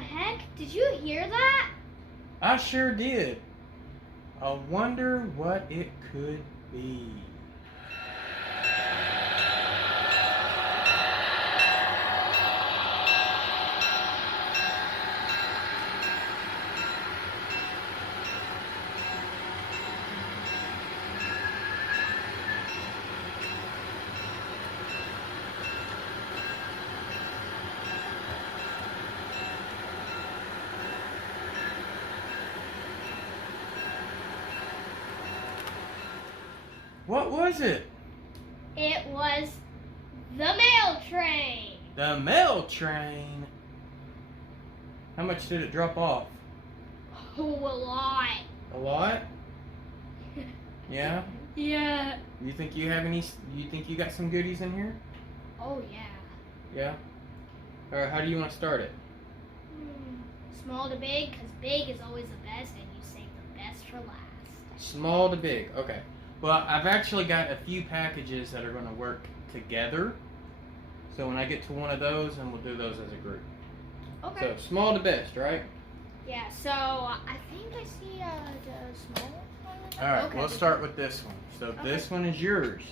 heck? Did you hear that? I sure did. I wonder what it could be. What was it? It was the mail train. The mail train? How much did it drop off? Oh, a lot. A lot? Yeah? Yeah. You think you have any, you think you got some goodies in here? Oh, yeah. Yeah? Alright, how do you want to start it? Small to big, because big is always the best, and you save the best for last. Small to big, okay. Well, I've actually got a few packages that are going to work together. So when I get to one of those, then we'll do those as a group. Okay. So small to best, right? Yeah, so I think I see the small one. Alright, Okay. we'll start with this one. So this one is yours.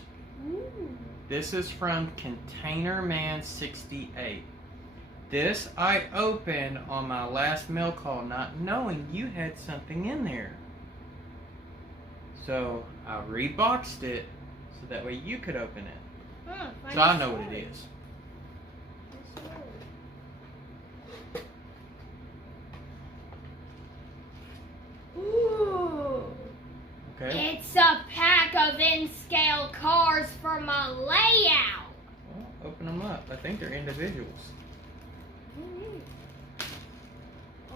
Ooh. This is from Container Man 68. This I opened on my last mail call not knowing you had something in there. So I reboxed it so that way you could open it. Huh, So I know what it is. Ooh. Okay. It's a pack of in-scale cars for my layout. Well, open them up. I think they're individuals.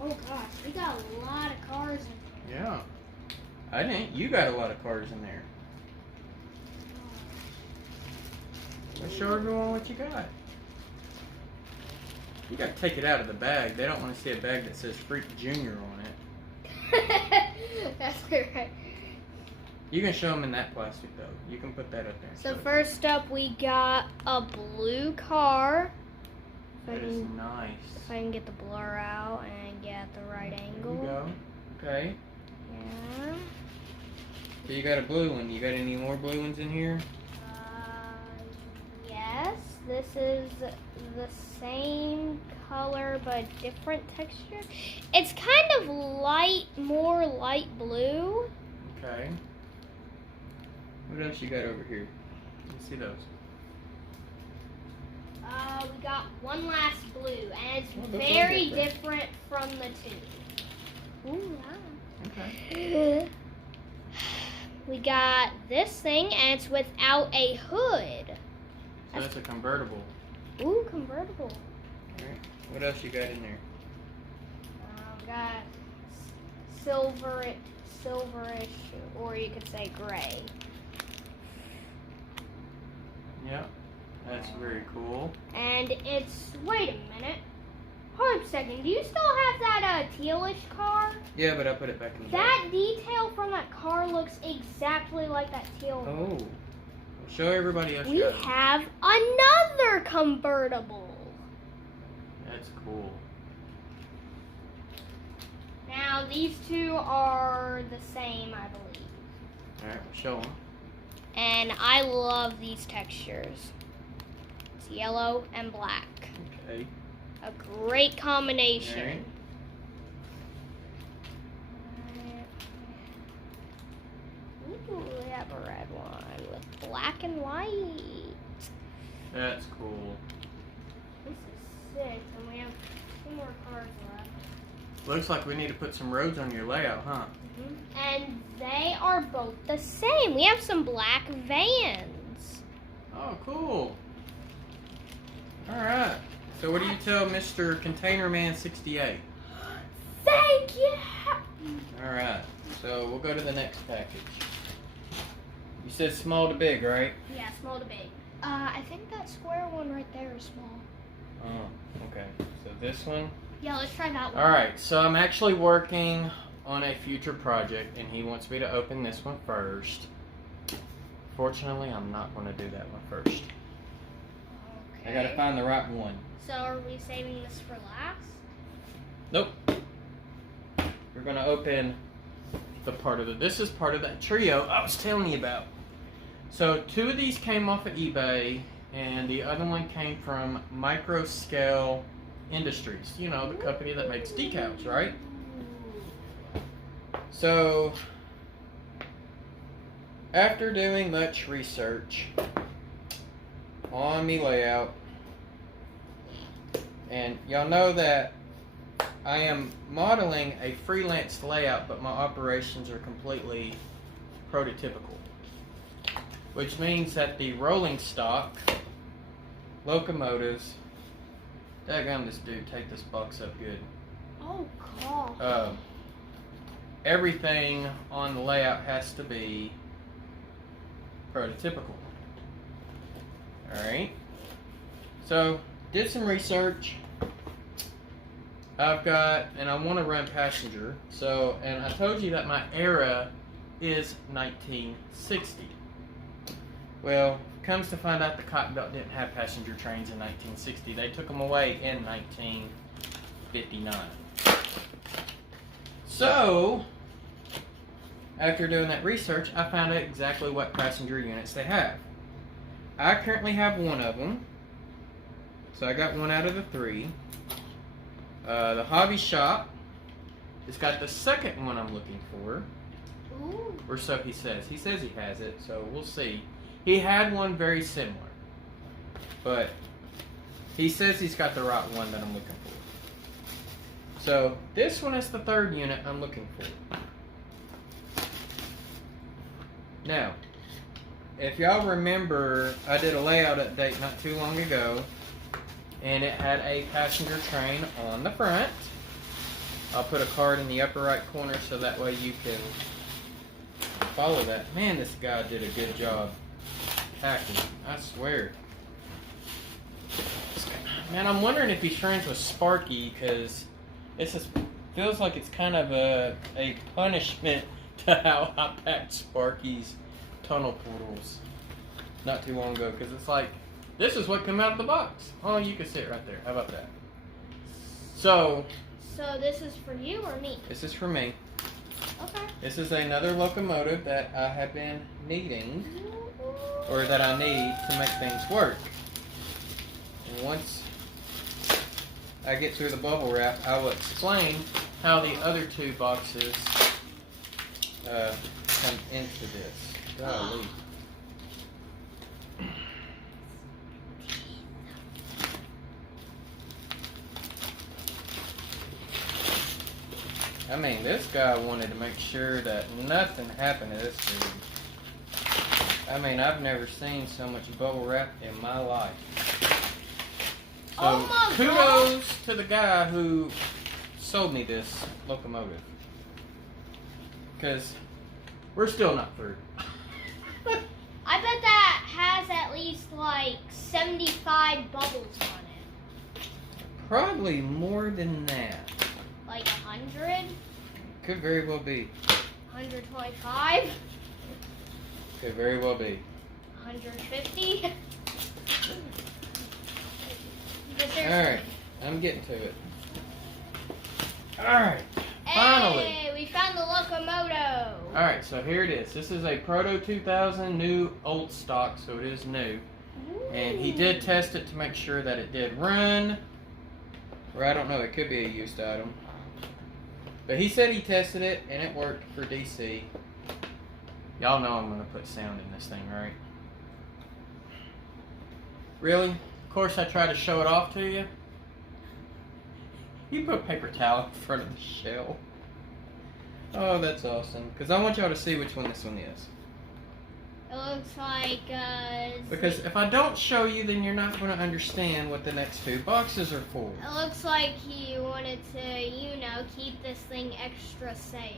Oh gosh, we got a lot of cars in here. Yeah. I didn't. You got a lot of cars in there. Let's show everyone what you got. You got to take it out of the bag. They don't want to see a bag that says Freak Junior on it. That's right. You can show them in that plastic though. You can put that up there. So Show first up, we got a blue car. it. That is nice. If I can get the blur out and get the right angle. There you go. Okay. Yeah. So you got a blue one. You got any more blue ones in here? Yes. This is the same color but different texture. It's kind of light, more light blue. Okay. What else you got over here? Let's see those. We got one last blue, and it's Oh, those are very different. different from the two. Ooh, wow. Okay. We got this thing, and it's without a hood. So that's a convertible. Ooh, convertible. Alright. What else you got in there? Got silverish, or you could say gray. Yep. That's very cool. And it's, wait a minute. Hold up a second. Do you still have that tealish car? Yeah, but I put it back in the That detail from that car looks exactly like that teal one. Oh. Well, show everybody else We you got. have another convertible. That's cool. Now, these two are the same, I believe. Alright, we'll show them. And I love these textures. It's yellow and black. Okay. A great combination. Ooh, we have a red one with black and white. That's cool. This is sick, and we have 2 more cars left. Looks like we need to put some roads on your layout, huh? And they are both the same. We have some black vans. Oh, cool. Alright. So what do you tell Mr. Container Man 68? Thank you. Alright. So we'll go to the next package. You said small to big, right? Yeah, small to big. I think that square one right there is small. Oh, okay. So this one. Yeah, let's try that one. Alright, so I'm actually working on a future project and he wants me to open this one first. Fortunately, I'm not going to do that one first. Okay. I gotta find the right one. So are we saving this for last? Nope. We're gonna open the part of it. This is part of that trio I was telling you about. So 2 of these came off of eBay, and the other one came from Microscale Industries. You know, the company that makes decals, right? So after doing much research on me layout, and y'all know that I am modeling a freelance layout, but my operations are completely prototypical, which means that the rolling stock, locomotives, daggone this dude, take this box up good. Oh, God. Everything on the layout has to be prototypical. Alright. So, did some research. I've got, and I want to run passenger. So, and I told you that my era is 1960. Well, comes to find out the Cotton Belt didn't have passenger trains in 1960. They took them away in 1959. So, after doing that research, I found out exactly what passenger units they have. I currently have 1 of them. So I got 1 out of the 3. The hobby shop has got the second one I'm looking for. Ooh. Or so he says. He says he has it, so we'll see. He had one very similar. But he says he's got the right one that I'm looking for. So this one is the 3rd unit I'm looking for. Now, if y'all remember, I did a layout update not too long ago, and it had a passenger train on the front. I'll put a card in the upper right corner so that way you can follow that. Man, this guy did a good job packing, I swear. Man, I'm wondering if he's friends with Sparky, because it just feels like it's kind of a punishment to how I packed Sparky's tunnel portals not too long ago, because it's like, this is what came out of the box. Oh, you can see it right there. How about that? So this is for you or me? This is for me. Okay. This is another locomotive that I have been needing, or that I need to make things work. And once I get through the bubble wrap, I will explain how the other 2 boxes come into this. Golly. I mean, this guy wanted to make sure that nothing happened to this dude. I mean, I've never seen so much bubble wrap in my life. So, kudos to the guy who sold me this locomotive. Because we're still not through. I bet that has at least like 75 bubbles on it. Probably more than that. Like 100? Could very well be. 125? Could very well be. 150? Alright, I'm getting to it. Alright, finally. Hey, we found the locomotive. Alright, so here it is. This is a Proto 2000 new old stock, so it is new. And he did test it to make sure that it did run. Or I don't know, it could be a used item. But he said he tested it and it worked for DC. Y'all know I'm going to put sound in this thing, right? Really? Of course I try to show it off to you. You put a paper towel in front of the shell. Oh, that's awesome. Because I want y'all to see which one this one is. It looks like, because if I don't show you, then you're not going to understand what the next 2 boxes are for. It looks like he wanted to, you know, keep this thing extra safe.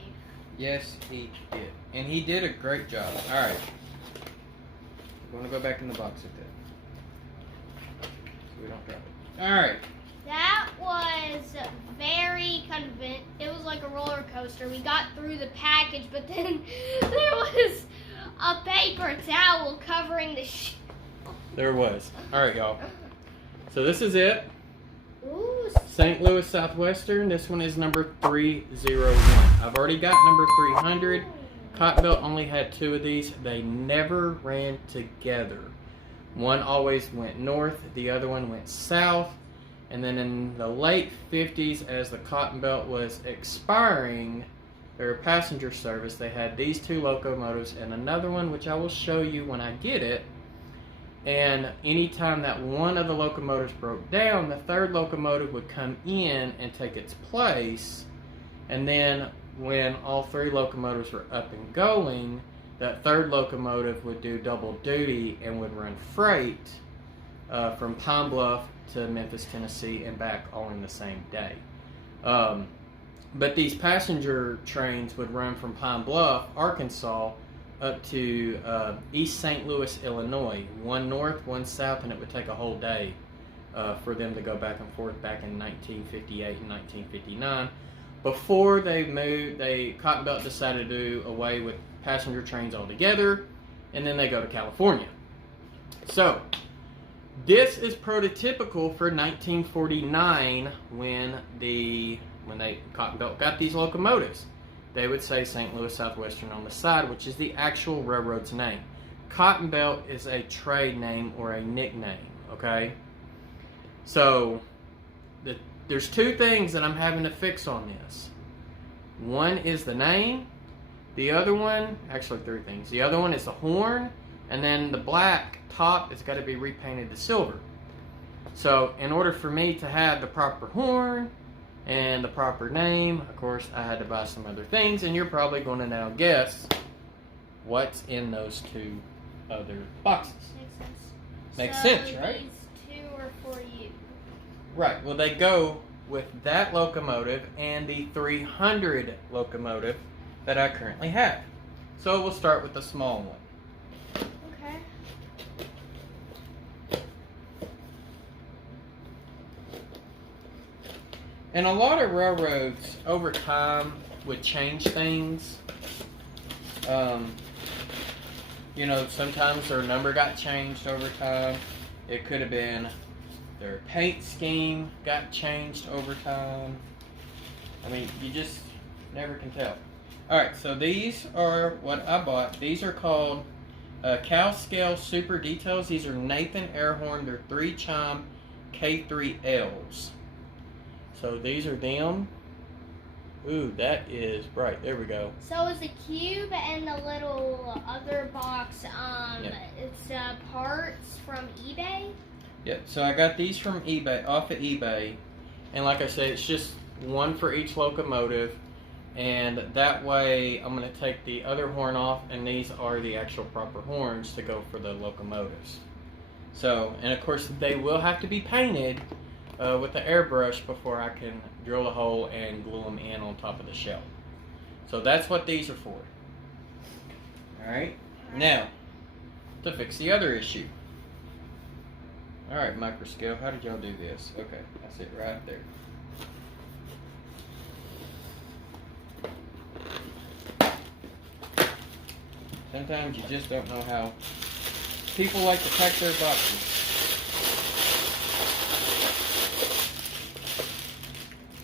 Yes, he did. And he did a great job. Alright. I'm going to go back in the box with it. So we don't drop it. Alright. That was very convincing. It was like a roller coaster. We got through the package, but then there was a paper towel covering the There was. Alright, y'all. So this is it. Ooh, St. Louis Southwestern. This one is number 301. I've already got number 300. Cotton Belt only had 2 of these. They never ran together. One always went north, the other one went south. And then in the late 50s, as the Cotton Belt was expiring, their passenger service, they had these 2 locomotives and another one, which I will show you when I get it. And anytime that one of the locomotives broke down, the third locomotive would come in and take its place. And then when all 3 locomotives were up and going, that third locomotive would do double duty and would run freight from Pine Bluff to Memphis, Tennessee, and back all in the same day. But these passenger trains would run from Pine Bluff, Arkansas, up to East St. Louis, Illinois. One north, one south, and it would take a whole day for them to go back and forth back in 1958 and 1959. Before they moved, Cotton Belt decided to do away with passenger trains altogether, and then they go to California. So, this is prototypical for 1949 when Cotton Belt got these locomotives. They would say St. Louis Southwestern on the side, which is the actual railroad's name. Cotton Belt is a trade name or a nickname, okay? So, there's 2 things that I'm having to fix on this. One is the name. The other one, actually 3 things. The other one is the horn, and then the black top has got to be repainted to silver. So, in order for me to have the proper horn and the proper name, of course, I had to buy some other things, and you're probably going to now guess what's in those 2 other boxes. Makes sense, right? These 2 are for you. Right. Well, they go with that locomotive and the 300 locomotive that I currently have. So we'll start with the small one. Okay. And a lot of railroads over time would change things. You know, sometimes their number got changed over time. It could have been their paint scheme got changed over time. I mean, you just never can tell. Alright, so these are what I bought. These are called Cal Scale Super Details. These are Nathan Airhorn. They're 3 chime K3Ls. So these are them. Ooh, that is bright. There we go. So is the cube and the little other box, Yep. It's parts from eBay? Yep, so I got these from eBay, off of eBay. And like I said, it's just one for each locomotive. And that way, I'm going to take the other horn off, and these are the actual proper horns to go for the locomotives. So, and of course, they will have to be painted with the airbrush before I can drill a hole and glue them in on top of the shell. So that's what these are for. Alright, now, to fix the other issue. Alright, Microscale, how did y'all do this? Okay, that's it right there. Sometimes you just don't know how people like to pack their boxes.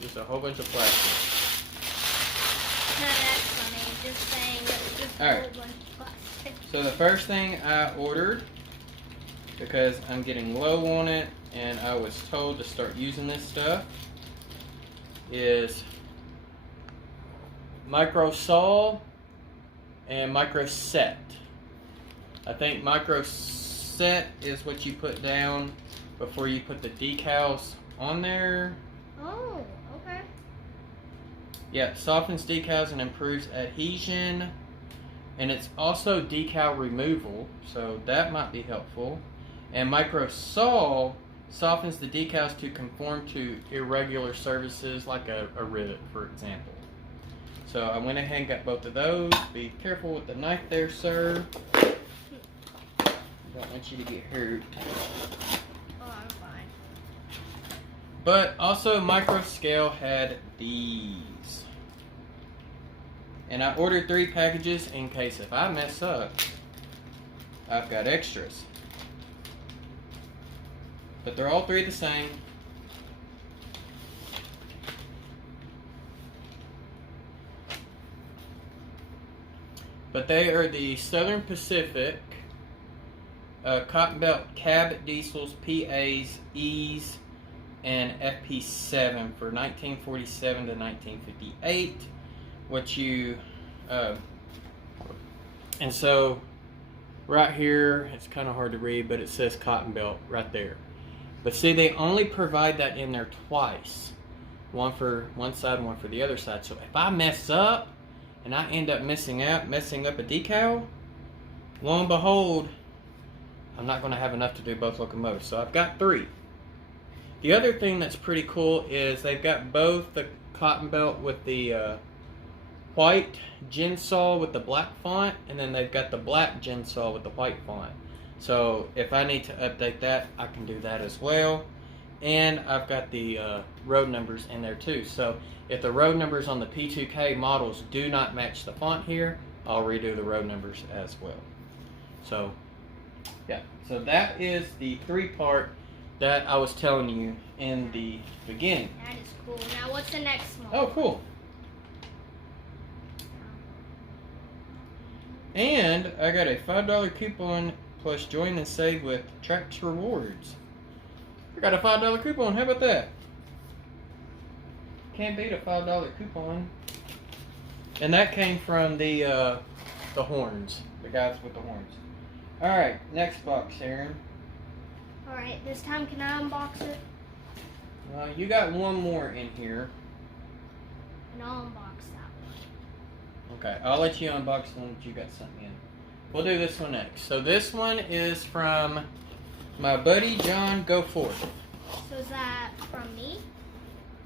Just a whole bunch of plastic. No, that's funny. Just saying it was just All right. a whole bunch of plastic. So the first thing I ordered, because I'm getting low on it and I was told to start using this stuff, is Microscale and Microset. I think Microset is what you put down before you put the decals on there. Oh, okay. Yeah, softens decals and improves adhesion. And it's also decal removal, so that might be helpful. And Microscale softens the decals to conform to irregular surfaces like a rivet, for example. So I went ahead and got both of those. Be careful with the knife there, sir. Don't want you to get hurt. Oh, I'm fine. But also Microscale had these. And I ordered 3 packages in case if I mess up, I've got extras. But they're all 3 the same. but they are the Southern Pacific Cotton Belt Cab Diesels PAs, E's, and FP7 for 1947 to 1958. And so right here, it's kind of hard to read, but it says Cotton Belt right there. But see, they only provide that in there twice. One for one side, one for the other side. So if I mess up and I end up messing up a decal, lo and behold, I'm not going to have enough to do both locomotives. So I've got 3. The other thing that's pretty cool is they've got both the Cotton Belt with the white Gensaw with the black font, and then they've got the black Gensaw with the white font. So if I need to update that, I can do that as well. And I've got the road numbers in there too. So if the road numbers on the P2K models do not match the font here, I'll redo the road numbers as well. So yeah, so that is the 3-part that I was telling you in the beginning. That is cool. Now what's the next one? Oh, cool. And I got a $5 coupon plus join and save with Trax Rewards. I got a $5 coupon. How about that? Can't beat a $5 coupon. And that came from the horns. The guys with the horns. Alright, next box, Aaron. Alright, this time can I unbox it? You got one more in here. And I'll unbox that one. Okay, I'll let you unbox the one that you got something in. We'll do this one next. So this one is from my buddy John Goforth. So is that from me?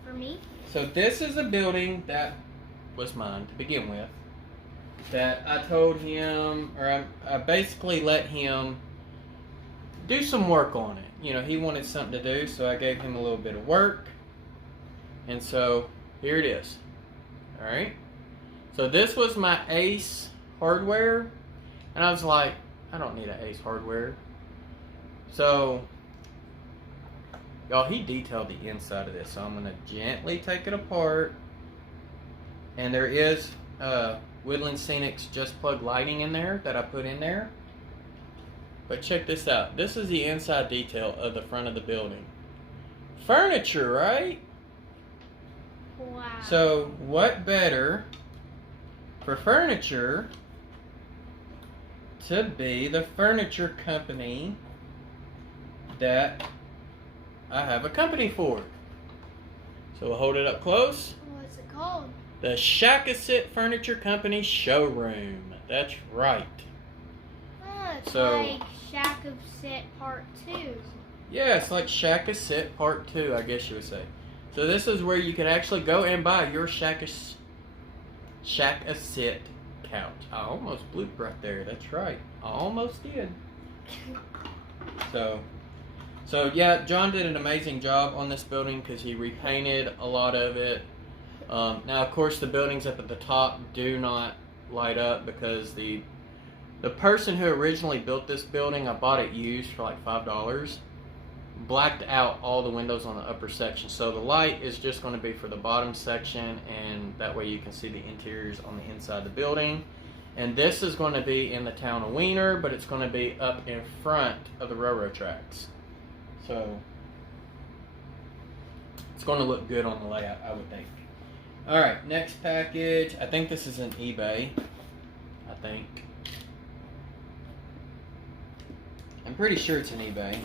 For me? So this is a building that was mine to begin with. That I told him, or I basically let him do some work on it. You know, he wanted something to do, so I gave him a little bit of work. And so here it is. Alright. So this was my Ace hardware. And I was like, I don't need an Ace hardware. So, y'all, he detailed the inside of this. So I'm going to gently take it apart. And there is Woodland Scenics Just Plug lighting in there that I put in there. But check this out. This is the inside detail of the front of the building. Furniture, right? Wow. So, what better for furniture to be the furniture company that I have a company for. So we'll hold it up close. What's it called? The Shack-A-Sit Furniture Company Showroom. That's right. Oh, it's So- like Shack-A-Sit Part 2. Yeah, it's like Shack-A-Sit Part 2, I guess you would say. So this is where you can actually go and buy your Shack-A-Sit couch. I almost blooped right there. That's right. I almost did. So yeah, John did an amazing job on this building because he repainted a lot of it. Now, of course, the buildings up at the top do not light up because the person who originally built this building, I bought it used for like $5, blacked out all the windows on the upper section. So the light is just going to be for the bottom section, and that way you can see the interiors on the inside of the building. And this is going to be in the town of Wiener, but it's going to be up in front of the railroad tracks. So it's going to look good on the layout, I would think. Alright, next package. I think this is an eBay. I think. I'm pretty sure it's an eBay.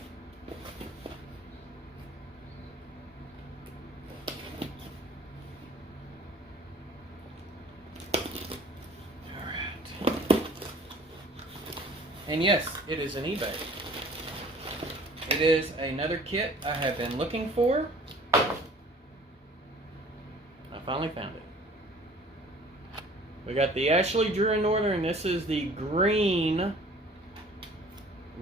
And yes, it is an eBay. It is another kit I have been looking for. I finally found it. We got the Ashley Drew Northern. This is the green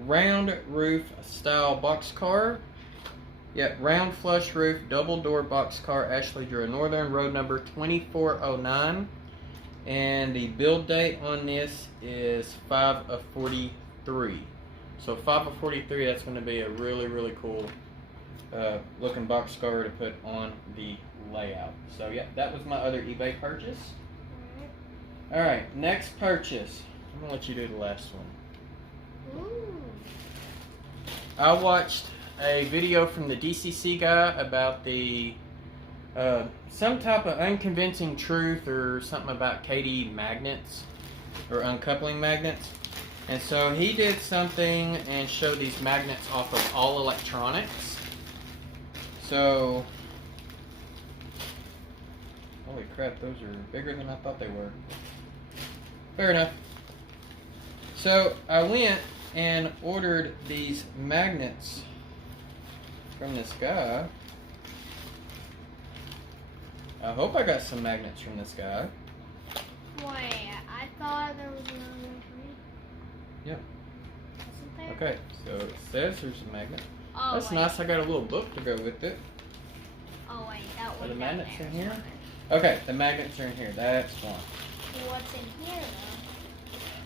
round roof style boxcar. Yep, round flush roof double door boxcar Ashley Drew Northern, road number 2409. And the build date on this is 5 of 43. So 5 of 43, that's going to be a really, really cool looking boxcar to put on the layout. So yeah, that was my other eBay purchase. Alright, next purchase. I'm gonna let you do the last one. Ooh. I watched a video from the DCC guy about the some type of unconvincing truth or something about KD magnets or uncoupling magnets. And so he did something and showed these magnets off of all electronics. So, holy crap, those are bigger than I thought they were. Fair enough. So I went and ordered these magnets from this guy. I hope I got some magnets from this guy. Wait, I thought there was another one for me. Yep. Wasn't there? Okay, so it says there's a magnet. Oh, That's wait. nice. I got a little book to go with it. Oh wait, that Are one. the down magnets there in is here? mine. Okay, the magnets are in here. That's fine. What's in here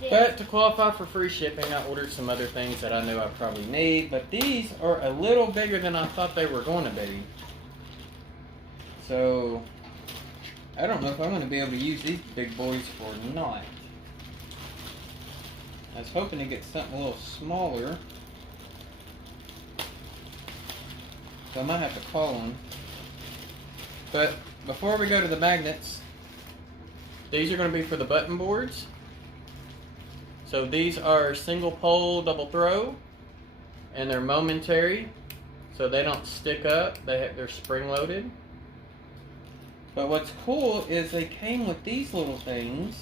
though? But to qualify for free shipping, I ordered some other things that I knew I probably need. But these are a little bigger than I thought they were going to be. So, I don't know if I'm going to be able to use these big boys or not. I was hoping to get something a little smaller. So I might have to call them. But before we go to the magnets, these are going to be for the button boards. So these are single pole double throw, and they're momentary, so they don't stick up. They're spring loaded. But what's cool is they came with these little things.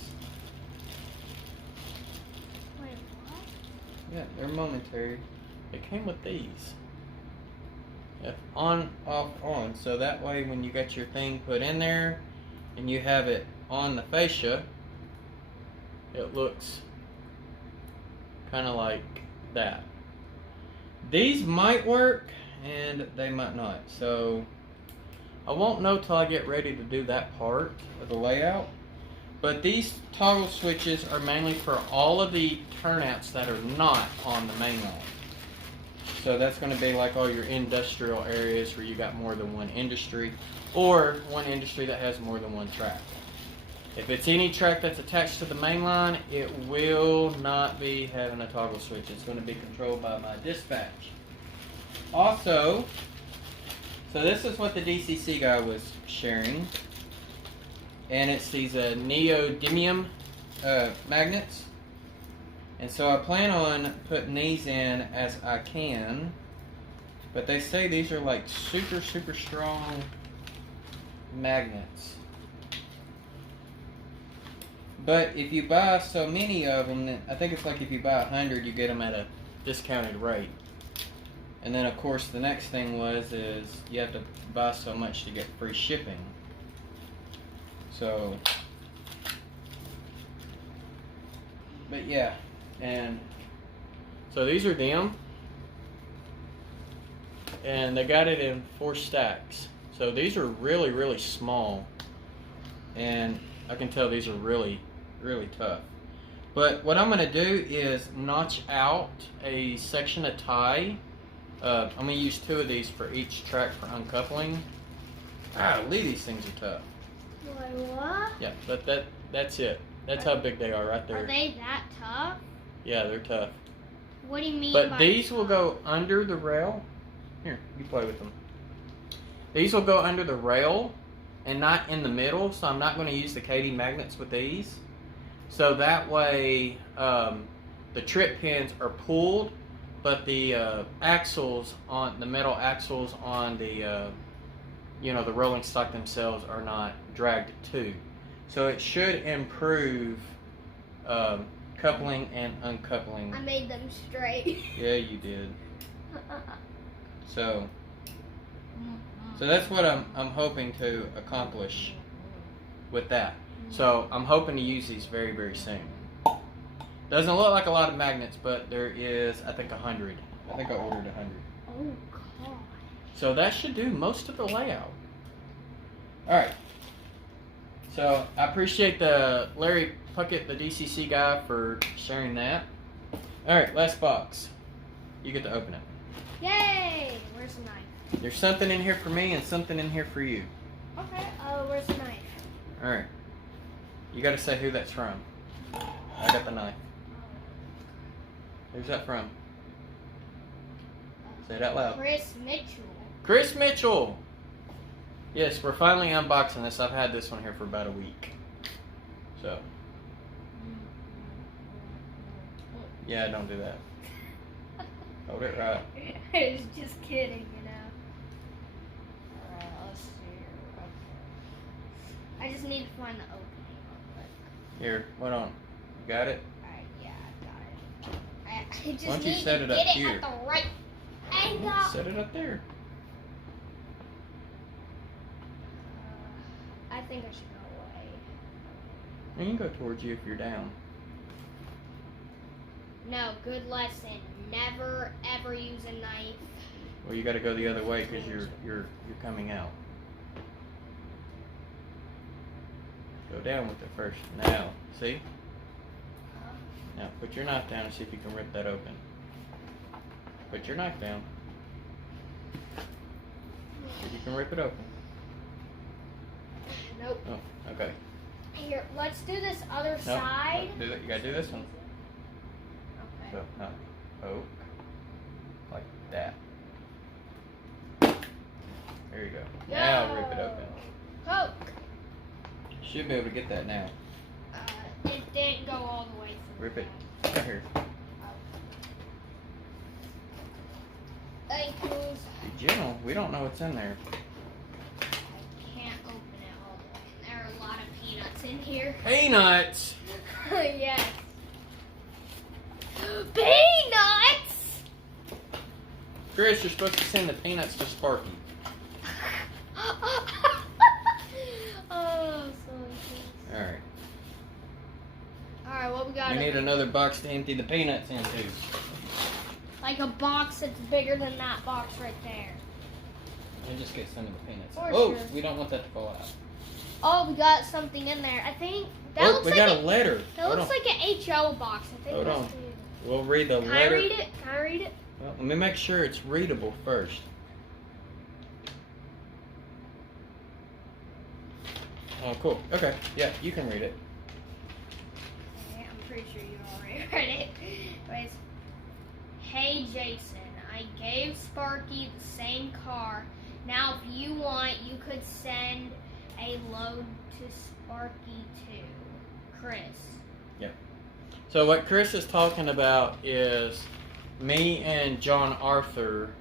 Wait, what? Yeah, they're momentary. They came with these. If on, off, on. So that way when you got your thing put in there and you have it on the fascia, it looks kind of like that. These might work and they might not. So I won't know till I get ready to do that part of the layout. But these toggle switches are mainly for all of the turnouts that are not on the main line. So that's going to be like all your industrial areas where you got more than one industry, or one industry that has more than one track. If it's any track that's attached to the main line, it will not be having a toggle switch. It's going to be controlled by my dispatch. Also, so this is what the DCC guy was sharing. And it's these neodymium magnets. And so I plan on putting these in as I can. But they say these are like super, super strong magnets. But if you buy so many of them, I think it's like if you buy 100, you get them at a discounted rate. And then of course the next thing is you have to buy so much to get free shipping. So, but yeah, and so these are them. And they got it in 4 stacks. So these are really, really small. And I can tell these are really, really tough. But what I'm going to do is notch out a section of tie. I'm going to use 2 of these for each track for uncoupling. Golly, these things are tough. Wait, what? Yeah, but that's it. That's how big they are right there. Are they that tough? Yeah, they're tough. What do you mean But by these will tough? go under the rail. Here, you play with them. These will go under the rail and not in the middle, so I'm not going to use the KD magnets with these. So that way the trip pins are pulled, but the axles on the metal axles on the the rolling stock themselves are not dragged too. So it should improve coupling and uncoupling. I made them straight. Yeah, you did. So that's what I'm hoping to accomplish with that. So I'm hoping to use these very, very soon. Doesn't look like a lot of magnets, but there is, I think, 100. I think I ordered 100. Oh god. So that should do most of the layout. Alright. So I appreciate the Larry Puckett, the DCC guy, for sharing that. Alright, last box. You get to open it. Yay! Where's the knife? There's something in here for me and something in here for you. Okay. Where's the knife? Alright. You gotta say who that's from. I got the knife. Who's that from? Say it out loud. Chris Mitchell. Chris Mitchell! Yes, we're finally unboxing this. I've had this one here for about a week. So. Yeah, don't do that. Hold it right. I was just kidding, you know. Alright, let's see here. Okay. I just need to find the opening real quick. Here, hold on. You got it? Alright, yeah, I got it. I just Why don't you need set to it up get it here? at the right angle. Set it up there. I think I should go away. You can go towards you if you're down. No, good lesson. Never ever use a knife. Well, you got to go the other way because you're coming out. Go down with it first. Now, see? Now, put your knife down and see if you can rip that open. Put your knife down. See if you can rip it open. Nope. Oh, okay. Here, let's do this other No, side. no, you gotta do this one. Okay. So, now, poke. Like that. There you go. Now rip it open. Poke. Should be able to get that now. It didn't go all the way through. Rip it. Right here. Thank you. Be gentle. We don't know what's in there. I can't open it all the way. There are a lot of peanuts in here. Peanuts! Yes. Peanuts! Chris, you're supposed to send the peanuts to Sparky. Oh, so Alright. Alright, what we got? We need another box to empty the peanuts into. Like a box that's bigger than that box right there. And just get some of the peanuts. For Oh, sure. we don't want that to fall out. Oh, we got something in there. I think that Oh, looks we like got a letter. That looks like an HO box. I think. Hold that's on. the- We'll read the Can letter. I read it? Can I read it? Well, let me make sure it's readable first. Oh, cool. Okay. Yeah, you can read it. Okay, I'm pretty sure you already read it. Anyways, hey Jason, I gave Sparky the same car. Now, if you want, you could send a load to Sparky too. Chris. So what Chris is talking about is me and John Arthur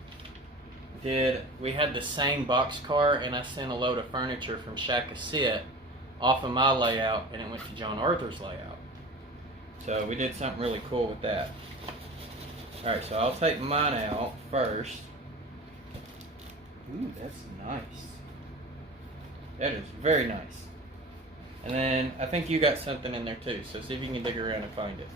we had the same boxcar, and I sent a load of furniture from Shack-A-Sit off of my layout, and it went to John Arthur's layout. So we did something really cool with that. Alright, so I'll take mine out first. Ooh, that's nice. That is very nice. And then I think you got something in there too, so see if you can dig around and find it.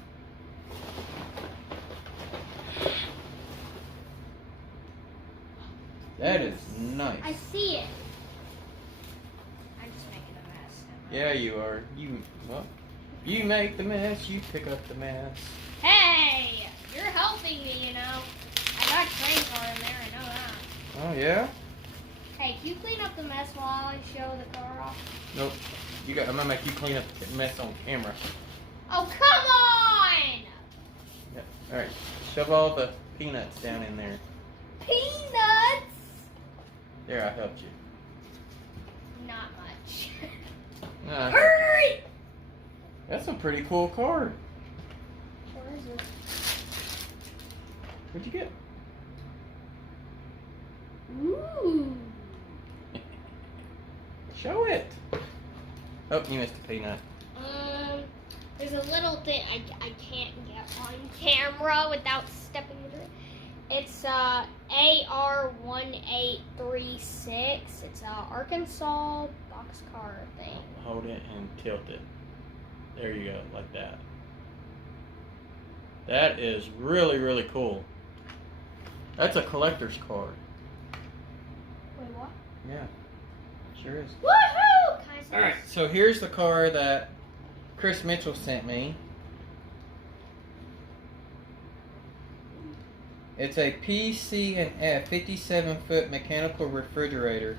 That is nice. I see it. I'm just making a mess. Yeah, you are. You make the mess, you pick up the mess. Hey, you're helping me, you know. I got a train car in there, I know that. Oh, yeah? Hey, can you clean up the mess while I show the car off? Nope. I'm gonna make you clean up the mess on camera. Oh, come on! Yep. Alright, shove all the peanuts down in there. Peanuts! There, I helped you. Not much. Nah, Hurry! that's a pretty cool card. Where is it? What'd you get? Ooh. Show it. Oh, you missed a peanut. There's a little thing I can't get on camera without stepping into it. It's AR1836. It's a Arkansas boxcar thing. Hold it and tilt it. There you go, like that. That is really, really cool. That's a collector's card. Wait, what? Yeah, sure is. Woohoo! Can I see Alright, this? so here's the car that Chris Mitchell sent me. It's a PC&F 57-foot mechanical refrigerator.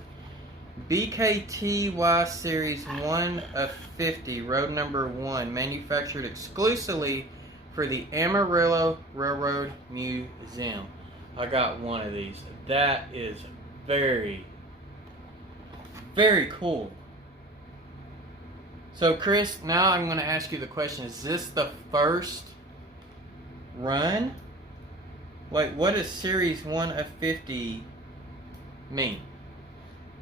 BKTY Series 1 of 50, road number 1, manufactured exclusively for the Amarillo Railroad Museum. I got one of these. That is very, very cool. So Chris, now I'm going to ask you the question. Is this the first run? Like, what does Series 1 of 50 mean?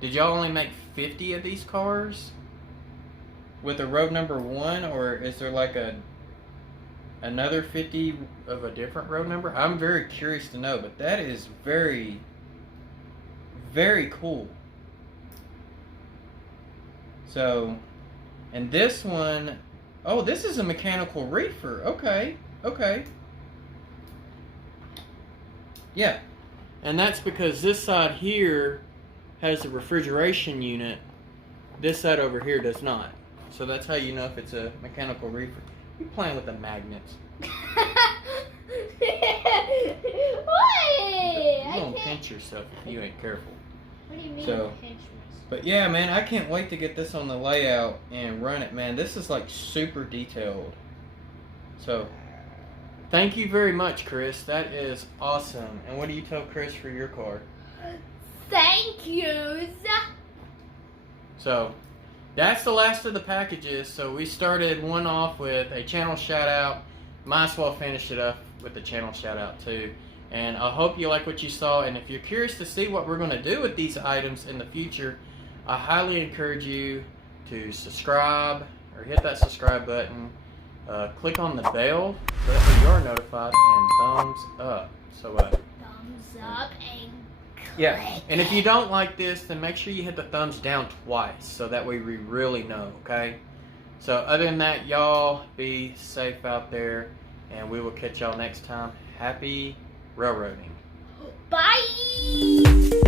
Did y'all only make 50 of these cars with a road number 1, or is there like another 50 of a different road number? I'm very curious to know, but that is very, very cool. So, and this one, oh, this is a mechanical reefer. Okay, okay. Yeah, and that's because this side here has a refrigeration unit. This side over here does not. So that's how you know if it's a mechanical reefer. You're playing with the magnets. What? You're going to pinch yourself if you ain't careful. What do you mean So, pinch myself? But yeah, man, I can't wait to get this on the layout and run it, man. This is like super detailed. So, thank you very much, Chris. That is awesome. And what do you tell Chris for your car? Thank you. So, that's the last of the packages. So we started one off with a channel shout out. Might as well finish it up with the channel shout out too. And I hope you like what you saw. And if you're curious to see what we're going to do with these items in the future, I highly encourage you to subscribe or hit that subscribe button. Click on the bell so that you are notified, and thumbs up. So Thumbs up and yeah, and if you don't like this, then make sure you hit the thumbs down twice so that way we really know, okay? So other than that, y'all be safe out there, and we will catch y'all next time. Happy railroading. Bye.